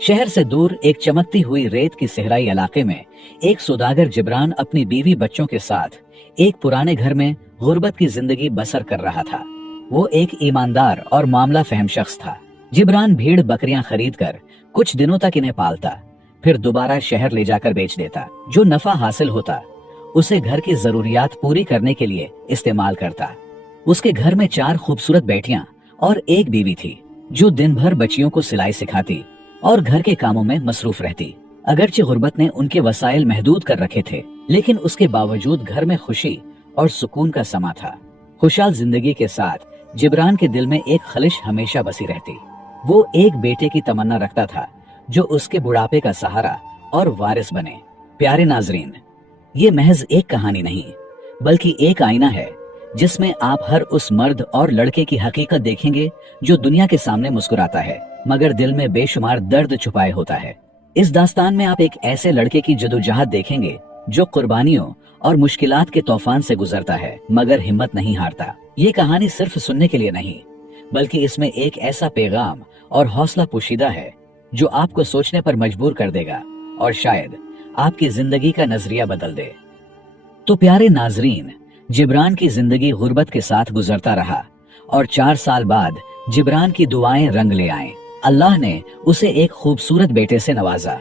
शहर से दूर एक चमकती हुई रेत की सहराई इलाके में एक सौदागर जिब्रान अपनी बीवी बच्चों के साथ एक पुराने घर में गुर्बत की जिंदगी बसर कर रहा था। वो एक ईमानदार और मामला फहम शख्स था। जिब्रान भीड़ बकरियां खरीद कर कुछ दिनों तक इन्हें पालता, फिर दोबारा शहर ले जाकर बेच देता। जो नफा हासिल होता उसे घर की जरूरियात पूरी करने के लिए इस्तेमाल करता। उसके घर में 4 खूबसूरत बेटियां और एक बीवी थी जो दिन भर बच्चियों को सिलाई सिखाती और घर के कामों में मसरूफ रहती। अगरचे गुर्बत ने उनके वसाइल महदूद कर रखे थे, लेकिन उसके बावजूद घर में खुशी और सुकून का समा था। खुशहाल जिंदगी के साथ जिब्रान के दिल में एक खलिश हमेशा बसी रहती। वो एक बेटे की तमन्ना रखता था जो उसके बुढ़ापे का सहारा और वारिस बने। प्यारे नाजरीन, ये महज एक कहानी नहीं बल्कि एक आईना है जिसमें आप हर उस मर्द और लड़के की हकीकत देखेंगे जो दुनिया के सामने मुस्कुराता है मगर दिल में बेशुमार दर्द छुपाए होता है। इस दास्तान में आप एक ऐसे लड़के की जदोजहद देखेंगे जो कुर्बानियों और मुश्किलात के तूफान से गुजरता है मगर हिम्मत नहीं हारता। ये कहानी सिर्फ सुनने के लिए नहीं बल्कि इसमें एक ऐसा पैगाम और हौसला पोशीदा है जो आपको सोचने पर मजबूर कर देगा और शायद आपकी जिंदगी का नजरिया बदल दे। तो प्यारे नाजरीन, जिब्रान की जिंदगी गुर्बत के साथ गुजरता रहा और 4 साल बाद जिब्रान की दुआएं रंग ले आए। अल्लाह ने उसे एक खूबसूरत बेटे से नवाजा।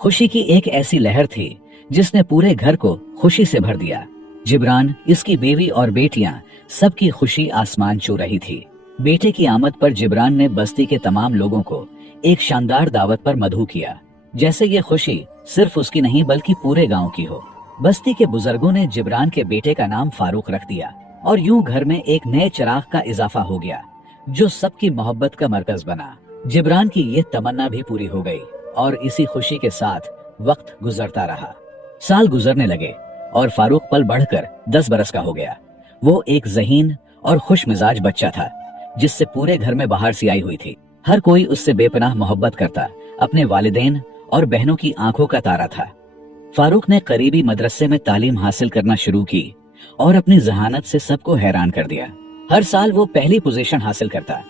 खुशी की एक ऐसी लहर थी जिसने पूरे घर को खुशी से भर दिया। जिब्रान, इसकी बीवी और बेटियां, सबकी खुशी आसमान छू रही थी। बेटे की आमद पर जिब्रान ने बस्ती के तमाम लोगों को एक शानदार दावत पर मदऊ किया, जैसे ये खुशी सिर्फ उसकी नहीं बल्कि पूरे गांव की हो। बस्ती के बुजुर्गों ने जिब्रान के बेटे का नाम फारूक रख दिया और यूं घर में एक नए चिराग का इजाफा हो गया जो सबकी मोहब्बत का मरकज बना। जिब्रान की ये तमन्ना भी पूरी हो गई और इसी खुशी के साथ वक्त गुजरता रहा। साल गुजरने लगे और फारूक पल बढ़कर 10 बरस का हो गया। वो एक ज़हीन और खुश मिजाज बच्चा था जिससे पूरे घर में बाहर सी आई हुई थी। हर कोई उससे बेपनाह मोहब्बत करता, अपने वालिदैन और बहनों की आंखों का तारा था। फारूक ने करीबी मदरसे में तालीम हासिल करना शुरू की और अपनी जहानत से सबको हैरान कर दिया। हर साल वो पहली पोजीशन हासिल करता,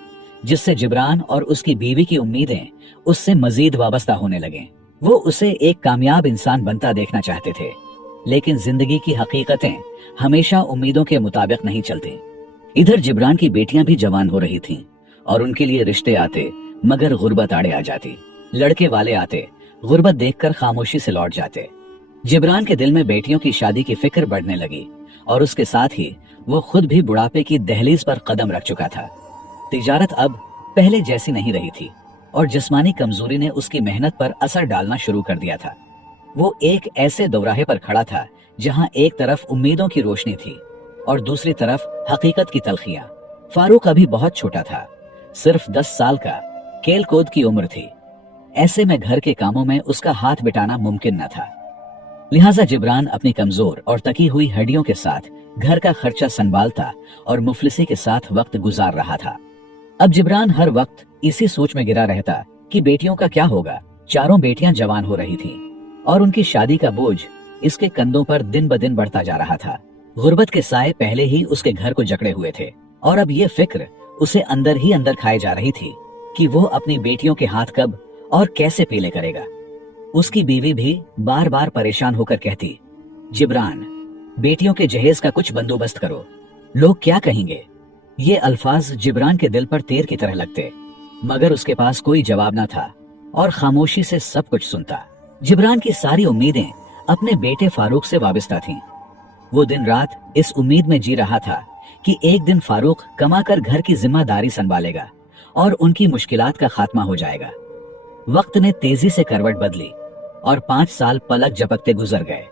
जिससे जिब्रान और उसकी बीवी की उम्मीदें उससे मजीद वाबस्ता होने लगे। वो उसे एक कामयाब इंसान बनता देखना चाहते थे, लेकिन जिंदगी की हकीकतें हमेशा उम्मीदों के मुताबिक नहीं चलती। इधर जिब्रान की बेटियां भी जवान हो रही थीं और उनके लिए रिश्ते आते मगर गुर्बत आड़े आ जाती। लड़के वाले आते, गुर्बत देखकर खामोशी से लौट जाते। जिब्रान के दिल में बेटियों की शादी की फिक्र बढ़ने लगी और उसके साथ ही वो खुद भी बुढ़ापे की दहलीज पर कदम रख चुका था। तिजारत अब पहले जैसी नहीं रही थी और जिस्मानी कमजोरी ने उसकी मेहनत पर असर डालना शुरू कर दिया था। वो एक ऐसे दौराहे पर खड़ा था जहां एक तरफ उम्मीदों की रोशनी थी और दूसरी तरफ हकीकत की तलखियां। फारूक अभी बहुत छोटा था, सिर्फ 10 साल का, केल कूद की उम्र थी। ऐसे में घर के कामों में उसका हाथ बिटाना मुमकिन न था। लिहाजा जिब्रान अपनी कमजोर और तकी हुई हड्डियों के साथ घर का खर्चा संभालता और मुफलिसी के साथ वक्त गुजार रहा था। अब जिब्रान हर वक्त इसी सोच में गिरा रहता कि बेटियों का क्या होगा। चारों बेटियां जवान हो रही थीं और उनकी शादी का बोझ इसके कंधों पर दिन ब दिन बढ़ता जा रहा था। गुर्बत के साए पहले ही उसके घर को जकड़े हुए थे और अब ये फिक्र उसे अंदर ही अंदर खाए जा रही थी कि वो अपनी बेटियों के हाथ कब और कैसे पीले करेगा। उसकी बीवी भी बार बार परेशान होकर कहती, जिब्रान, बेटियों के जहेज का कुछ बंदोबस्त करो, लोग क्या कहेंगे। ये अल्फाज जिब्रान के दिल पर तीर की तरह लगते, मगर उसके पास कोई जवाब न था और खामोशी से सब कुछ सुनता। जिब्रान की सारी उम्मीदें अपने बेटे फारूक से वाबस्ता थीं। वो दिन रात इस उम्मीद में जी रहा था कि एक दिन फारूक कमाकर घर की जिम्मेदारी संभालेगा और उनकी मुश्किलात का खात्मा हो जाएगा। वक्त ने तेजी से करवट बदली और 5 साल पलक झपकते गुजर गए।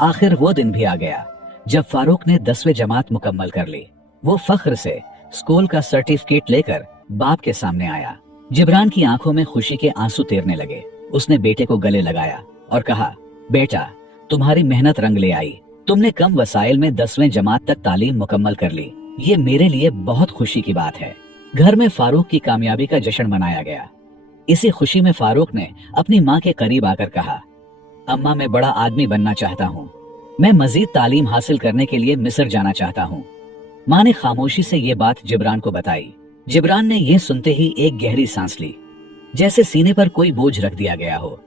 आखिर वो दिन भी आ गया जब फारूक ने 10वीं जमात मुकम्मल कर ली। वो फख्र से स्कूल का सर्टिफिकेट लेकर बाप के सामने आया। जिब्रान की आंखों में खुशी के आंसू तैरने लगे। उसने बेटे को गले लगाया और कहा, बेटा, तुम्हारी मेहनत रंग ले आई। तुमने कम वसाइल में 10वीं जमात तक तालीम मुकम्मल कर ली। ये मेरे लिए बहुत खुशी की बात है। घर में फारूक की कामयाबी का जश्न मनाया गया। इसी खुशी में फारूक ने अपनी माँ के करीब आकर कहा, अम्मा, मैं बड़ा आदमी बनना चाहता हूँ। मैं मजीद तालीम हासिल करने के लिए मिस्र जाना चाहता हूँ। माँ ने खामोशी से ये बात जिब्रान को बताई। जिब्रान ने यह सुनते ही एक गहरी सांस ली। जैसे सीने पर कोई बोझ रख दिया गया हो।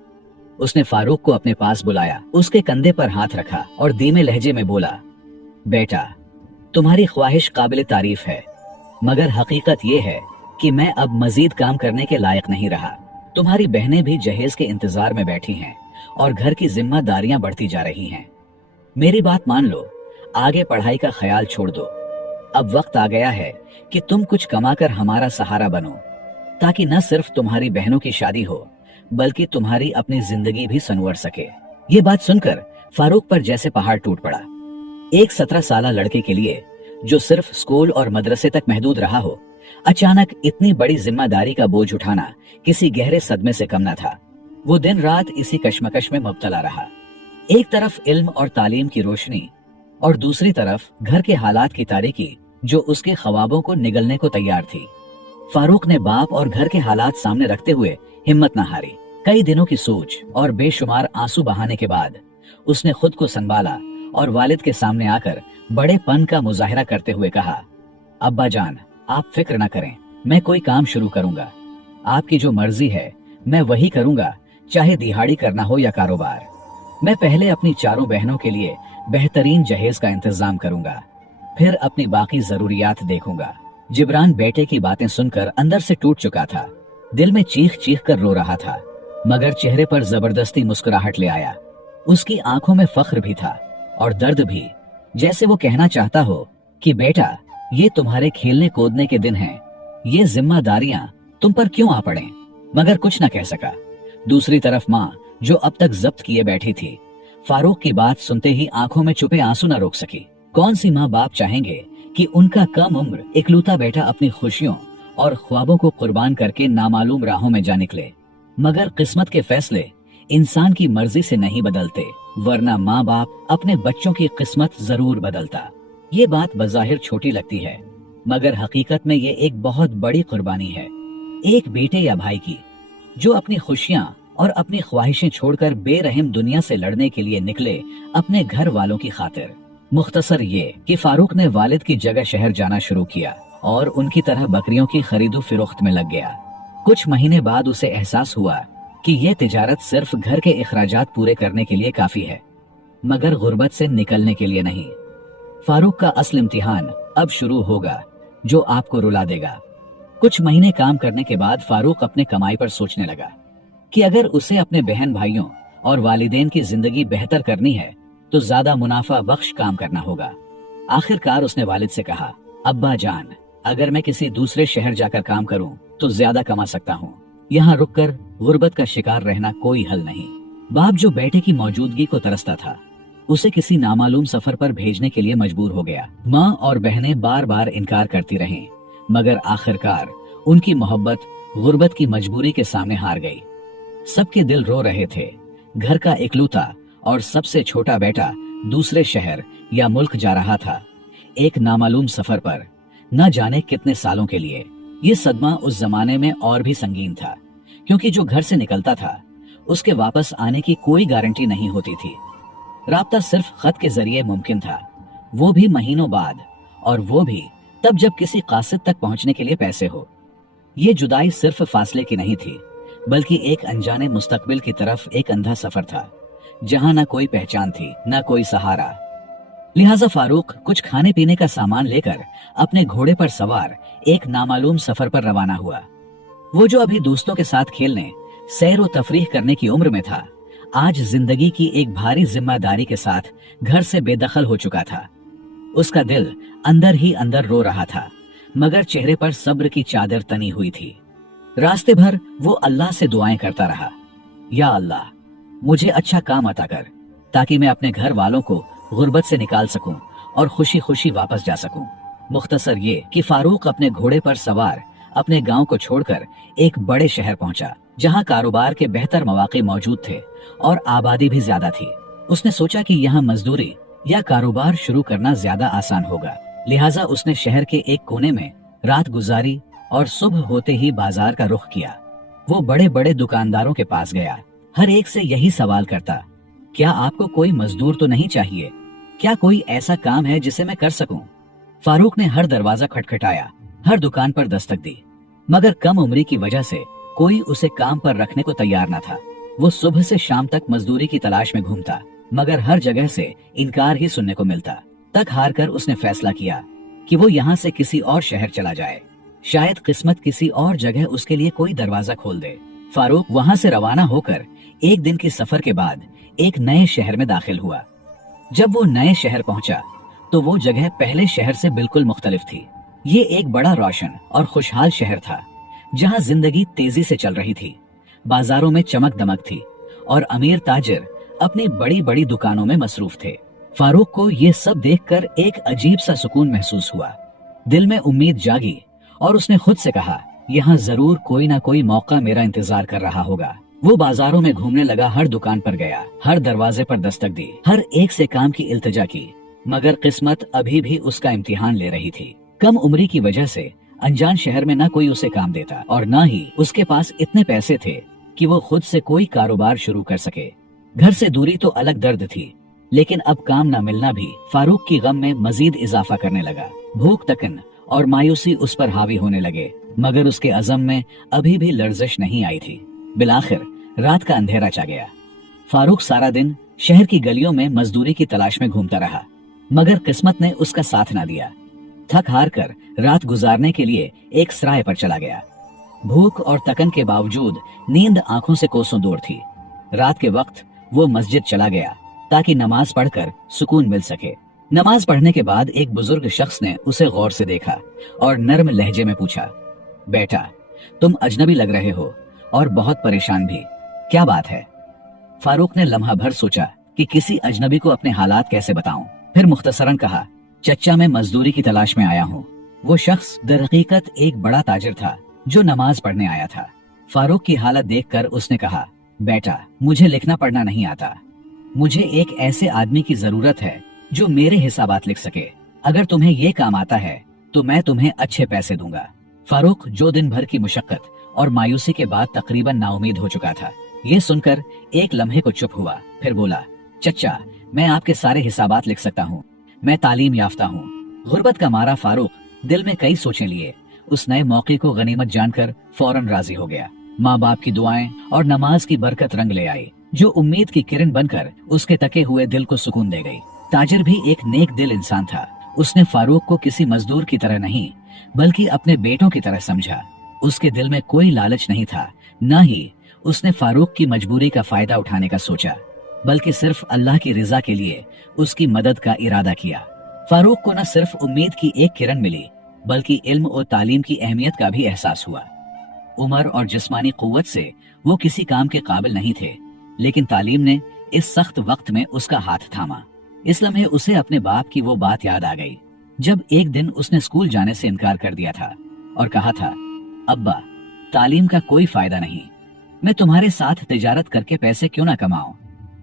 उसने फारूक को अपने पास बुलाया, उसके कंधे पर हाथ रखा और धीमे लहजे में बोला, बेटा, तुम्हारी ख्वाहिश काबिल तारीफ है, मगर हकीकत यह है कि मैं अब मजीद काम करने के लायक नहीं रहा। तुम्हारी बहनें भी जहेज के इंतजार में बैठी हैं और घर की जिम्मेदारियां बढ़ती जा रही हैं। मेरी बात मान लो, आगे पढ़ाई का ख्याल छोड़ दो। अब वक्त आ गया है कि तुम कुछ कमाकर हमारा सहारा बनो, ताकि न सिर्फ तुम्हारी बहनों की शादी हो, बल्कि तुम्हारी अपनी जिंदगी भी संवर सके। ये बात सुनकर फारूक पर जैसे पहाड़ टूट पड़ा। एक 17 साल लड़के के लिए, जो सिर्फ स्कूल और मदरसे तक महदूद रहा हो, अचानक इतनी बड़ी जिम्मेदारी का बोझ उठाना किसी गहरे सदमे से कम न था। वो दिन रात इसी कश्मकश में मुब्तला रहा। एक तरफ इल्म और तालीम की रोशनी और दूसरी तरफ घर के हालात की तारीकी जो उसके ख्वाबों को निगलने को तैयार थी। फारूक ने बाप और घर के हालात सामने रखते हुए हिम्मत न हारी। कई दिनों की सोच और बेशुमार आंसू बहाने के बाद उसने खुद को संभाला और वालिद के सामने आकर बड़ेपन का मुजाहिरा करते हुए कहा, अब्बा जान, आप फिक्र न करें, मैं कोई काम शुरू करूंगा। आपकी जो मर्जी है मैं वही करूंगा, चाहे दिहाड़ी करना हो या कारोबार। मैं पहले अपनी चारों बहनों के लिए बेहतरीन जहेज का इंतजाम करूंगा, फिर अपनी बाकी जरूरियात देखूंगा। जिब्रान बेटे की बातें सुनकर अंदर से टूट चुका था। दिल में चीख चीख कर रो रहा था, मगर चेहरे पर जबरदस्ती मुस्कुराहट ले आया। उसकी आंखों में फख्र भी था और दर्द भी, जैसे वो कहना चाहता हो कि बेटा, ये तुम्हारे खेलने कूदने के दिन हैं, ये जिम्मेदारियां तुम पर क्यों आ पड़े। मगर कुछ न कह सका। दूसरी तरफ माँ, जो अब तक जब्त किए बैठी थी, फारूक की बात सुनते ही आंखों में छुपे आंसू न रोक सकी। कौन सी माँ बाप चाहेंगे कि उनका कम उम्र इकलौता बेटा अपनी खुशियों और ख्वाबों को कुर्बान करके नामालूम राहों में जा निकले। मगर किस्मत के फैसले इंसान की मर्जी से नहीं बदलते, वरना माँ बाप अपने बच्चों की किस्मत जरूर बदलता। ये बात बज़ाहिर छोटी लगती है, मगर हकीकत में ये एक बहुत बड़ी कुर्बानी है, एक बेटे या भाई की, जो अपनी खुशियां और अपनी ख्वाहिशें छोड़कर बेरहम दुनिया से लड़ने के लिए निकले अपने घर वालों की खातिर। मुख्तसर ये कि फारूक ने वालिद की जगह शहर जाना शुरू किया और उनकी तरह बकरियों की खरीदो फिरोख्त में लग गया। कुछ महीने बाद उसे एहसास हुआ कि यह तिजारत सिर्फ घर के इखराजात पूरे करने के लिए काफी है, मगर गुर्बत से निकलने के लिए नहीं। फारूक का असल इम्तिहान अब शुरू होगा, जो आपको रुला देगा। कुछ महीने काम करने के बाद फारूक अपने कमाई पर सोचने लगा कि अगर उसे अपने बहन भाइयों और वालिदैन की जिंदगी बेहतर करनी है तो ज्यादा मुनाफा बख्श काम करना होगा। आखिरकार उसने वालिद से कहा, अब्बा जान, अगर मैं किसी दूसरे शहर जाकर काम करूं तो ज्यादा कमा सकता हूं। यहाँ रुककर गुर्बत का शिकार रहना कोई हल नहीं। बाप, जो बेटे की मौजूदगी को तरसता था, उसे किसी नामालूम सफर पर भेजने के लिए मजबूर हो गया। माँ और बहनें बार बार इनकार करती रहीं, मगर आखिरकार उनकी मोहब्बत गुर्बत की मजबूरी के सामने हार गई। सबके दिल रो रहे थे। घर का इकलौता और सबसे छोटा बेटा दूसरे शहर या मुल्क जा रहा था, एक नामालूम सफर पर, न जाने कितने सालों के लिए। ये सदमा उस जमाने में और भी संगीन था, क्योंकि जो घर से निकलता था उसके वापस आने की कोई गारंटी नहीं होती थी। राब्ता सिर्फ खत के जरिए मुमकिन था, वो भी महीनों बाद, और वो भी तब जब किसी कासिद तक पहुंचने के लिए पैसे हो। ये जुदाई सिर्फ फासले की नहीं थी, बल्कि एक अनजाने मुस्तकबिल की तरफ एक अंधा सफर था, जहां न कोई पहचान थी, न कोई सहारा। लिहाजा फारूक कुछ खाने पीने का सामान लेकर अपने घोड़े पर सवार एक नामालूम सफर पर रवाना हुआ। वो जो अभी दोस्तों के साथ खेलने, सैर व तफरीह करने की उम्र में था, आज जिंदगी की एक भारी जिम्मेदारी के साथ घर से बेदखल हो चुका था। उसका दिल अंदर ही अंदर रो रहा था, मगर चेहरे पर सब्र की चादर तनी हुई थी। रास्ते भर वो अल्लाह से दुआएं करता रहा, या अल्लाह, मुझे अच्छा काम अता कर, ताकि मैं अपने घर वालों को गुर्बत से निकाल सकूं और खुशी खुशी वापस जा सकूं। मुख्तसर ये कि फारूक अपने घोड़े पर सवार अपने गांव को छोड़कर एक बड़े शहर पहुंचा, जहां कारोबार के बेहतर मौके मौजूद थे और आबादी भी ज्यादा थी। उसने सोचा कि यहाँ मजदूरी या कारोबार शुरू करना ज्यादा आसान होगा, लिहाजा उसने शहर के एक कोने में रात गुजारी और सुबह होते ही बाजार का रुख किया। वो बड़े बड़े दुकानदारों के पास गया, हर एक से यही सवाल करता, क्या आपको कोई मजदूर तो नहीं चाहिए? क्या कोई ऐसा काम है जिसे मैं कर सकूं? फारूक ने हर दरवाजा खटखटाया, हर दुकान पर दस्तक दी, मगर कम उम्री की वजह से कोई उसे काम पर रखने को तैयार न था। वो सुबह से शाम तक मजदूरी की तलाश में घूमता, मगर हर जगह से इनकार ही सुनने को मिलता। तक हार कर उसने फैसला किया कि वो यहाँ से किसी और शहर चला जाए। शायद किस्मत किसी और जगह उसके लिए कोई दरवाजा खोल दे। फारूक वहां से रवाना होकर एक दिन के सफर के बाद एक नए शहर में दाखिल हुआ। जब वो नए शहर पहुंचा तो वो जगह पहले शहर से बिल्कुल मुख्तलिफ थी। ये एक बड़ा रोशन और खुशहाल शहर था, जहां जिंदगी तेजी से चल रही थी। बाजारों में चमक दमक थी और अमीर ताजिर अपनी बड़ी बड़ी दुकानों में मसरूफ थे। फारूक को ये सब देखकर एक अजीब सा सुकून महसूस हुआ। दिल में उम्मीद जागी और उसने खुद से कहा, यहाँ जरूर कोई ना कोई मौका मेरा इंतजार कर रहा होगा। वो बाजारों में घूमने लगा, हर दुकान पर गया, हर दरवाजे पर दस्तक दी, हर एक से काम की इल्तिजा की, मगर किस्मत अभी भी उसका इम्तिहान ले रही थी। कम उम्री की वजह से अनजान शहर में न कोई उसे काम देता और न ही उसके पास इतने पैसे थे कि वो खुद से कोई कारोबार शुरू कर सके। घर से दूरी तो अलग दर्द थी, लेकिन अब काम न मिलना भी फारूक की गम में मजीद इजाफा करने लगा। भूख, तकन और मायूसी उस पर हावी होने लगे, मगर उसके अज़म में अभी भी लर्जिश नहीं आई थी। बिलाखिर रात का अंधेरा छा गया। फारूक सारा दिन शहर की गलियों में मजदूरी की तलाश में घूमता रहा, मगर किस्मत ने उसका साथ न दिया। थक हार कर रात गुजारने के लिए एक सराय पर चला गया। भूख और तकन के बावजूद नींद आंखों से कोसों दूर थी। रात के वक्त वो मस्जिद चला गया ताकि नमाज पढ़कर सुकून मिल सके। नमाज पढ़ने के बाद एक बुजुर्ग शख्स ने उसे गौर से देखा और नर्म लहजे में पूछा, बेटा, तुम अजनबी लग रहे हो और बहुत परेशान भी, क्या बात है? फारूक ने लम्हा भर सोचा कि किसी अजनबी को अपने हालात कैसे बताऊं। फिर मुख्तसरन कहा, चच्चा, मैं मजदूरी की तलाश में आया हूँ। वो शख्स दरहकीकत एक बड़ा ताजिर था जो नमाज पढ़ने आया था। फारूक की हालत देखकर उसने कहा, बेटा, मुझे लिखना पढ़ना नहीं आता। मुझे एक ऐसे आदमी की जरूरत है जो मेरे हिसाबात लिख सके। अगर तुम्हें ये काम आता है तो मैं तुम्हें अच्छे पैसे दूंगा। फारूक, जो दिन भर की मुशक्कत और मायूसी के बाद तकरीबन नाउमीद हो चुका था, ये सुनकर एक लम्हे को चुप हुआ। फिर बोला, चच्चा, मैं आपके सारे हिसाबात लिख सकता हूँ। मैं तालीम याफ्ता हूँ। गुर्बत का मारा फारूक दिल में कई सोचें लिए उस नए मौके को गनीमत जानकर फौरन राजी हो गया। माँ बाप की दुआएं और नमाज की बरकत रंग ले आई, जो उम्मीद की किरण बनकर उसके तके हुए दिल को सुकून दे गई। ताजिर भी एक नेक दिल इंसान था। उसने फारूक को किसी मजदूर की तरह नहीं, बल्कि अपने बेटों की तरह समझा। उसके दिल में कोई लालच नहीं था, न ही उसने फारूक की मजबूरी का फायदा उठाने का सोचा, बल्कि सिर्फ अल्लाह की रिजा के लिए उसकी मदद का इरादा किया। फारूक को न सिर्फ उम्मीद की एक किरण मिली, बल्कि इल्म और तालीम की अहमियत का भी एहसास हुआ। उम्र और जिस्मानी कुव्वत से वो किसी काम के काबिल नहीं थे, लेकिन तालीम ने इस सख्त वक्त में उसका हाथ थामा। इस लम्हे उसे अपने बाप की वो बात याद आ गई, जब एक दिन उसने स्कूल जाने से इनकार कर दिया था और कहा था, अब्बा, तालीम का कोई फायदा नहीं। मैं तुम्हारे साथ तिजारत करके पैसे क्यों ना कमाऊं?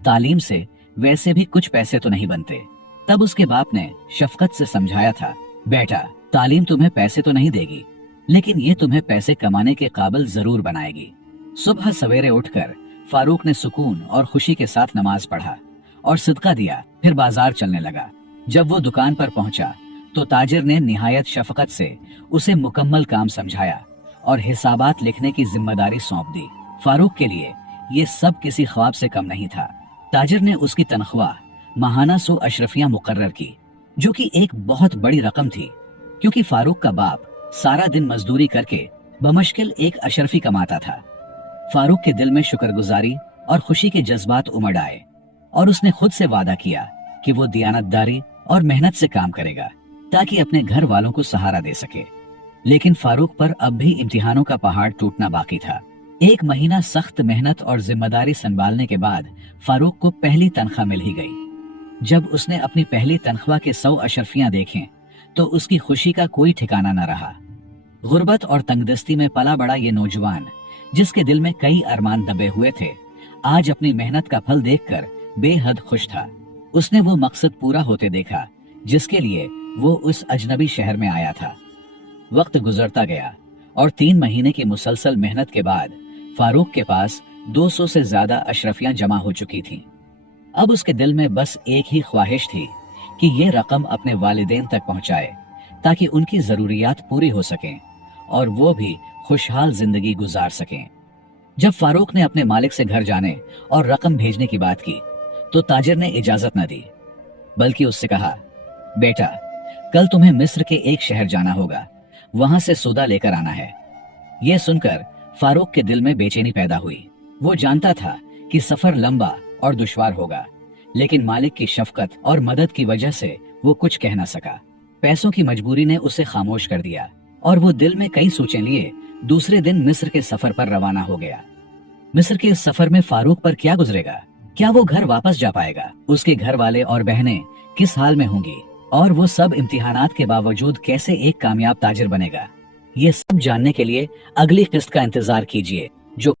तालीम से वैसे भी कुछ पैसे तो नहीं बनते। तब उसके बाप ने शफकत से समझाया था, बेटा, तालीम तुम्हें पैसे तो नहीं देगी, लेकिन ये तुम्हें पैसे कमाने के काबिल जरूर बनाएगी। सुबह सवेरे उठकर फारूक ने सुकून और खुशी के साथ नमाज पढ़ा और सदका दिया। फिर बाजार चलने लगा। जब वो दुकान पर पहुंचा तो ताजिर ने निहायत शफकत से उसे मुकम्मल काम समझाया और हिसाबात लिखने की जिम्मेदारी सौंप दी। फारूक के लिए ये सब किसी ख्वाब से कम नहीं था। ताजिर ने उसकी तनख्वाह माहाना 100 अशरफियां मुकर्रर की, जो कि एक बहुत बड़ी रकम थी, क्योंकि फारूक का बाप सारा दिन मजदूरी करके बमुश्किल 1 अशरफी कमाता था। फारूक के दिल में शुक्रगुजारी और खुशी के जज्बात उमड़ आए और उसने खुद से वादा किया कि वो दियानतदारी और मेहनत से काम करेगा ताकि अपने घर वालों को सहारा दे सके। लेकिन फारूक पर अब भी इम्तिहानों का पहाड़ टूटना बाकी था। 1 महीना सख्त मेहनत और जिम्मेदारी संभालने के बाद फारूक को पहली तनख्वाह मिल ही गई। जब उसने अपनी पहली तनख्वाह के 100 अशरफियां देखें तो उसकी खुशी का कोई ठिकाना न रहा। गुर्बत और तंगदस्ती में पला बड़ा ये नौजवान, जिसके दिल में कई अरमान दबे हुए थे, आज अपनी मेहनत का फल देखकर बेहद खुश था। उसने वो मकसद पूरा होते देखा जिसके लिए वो उस अजनबी शहर में आया था। वक्त गुजरता गया और 3 महीने की मुसलसल मेहनत के बाद फारूक के पास 200 से ज्यादा अशरफियां जमा हो चुकी थीं। अब उसके दिल में बस एक ही ख्वाहिश थी कि ये रकम अपने वालिदैन तक पहुंचाए ताकि उनकी जरूरियात पूरी हो सकें और वो भी खुशहाल जिंदगी गुजार सकें। जब फारूक ने अपने मालिक से घर जाने और रकम भेजने की बात की तो ताजिर ने इजाजत न दी, बल्कि उससे कहा, बेटा कल तुम्हें मिस्र के एक शहर जाना होगा, वहां से सौदा लेकर आना है। यह सुनकर फारूक के दिल में बेचैनी पैदा हुई। वो जानता था कि सफर लंबा और दुश्वार होगा, लेकिन मालिक की शफकत और मदद की वजह से वो कुछ कह न सका। पैसों की मजबूरी ने उसे खामोश कर दिया और वो दिल में कई सोचें लिए दूसरे दिन मिस्र के सफर पर रवाना हो गया। मिस्र के इस सफर में फारूक पर क्या गुजरेगा? क्या वो घर वापस जा पाएगा? उसके घर वाले और बहनें किस हाल में होंगी? और वो सब इम्तिहानात के बावजूद कैसे एक कामयाब ताजिर बनेगा? ये सब जानने के लिए अगली किस्त का इंतजार कीजिए।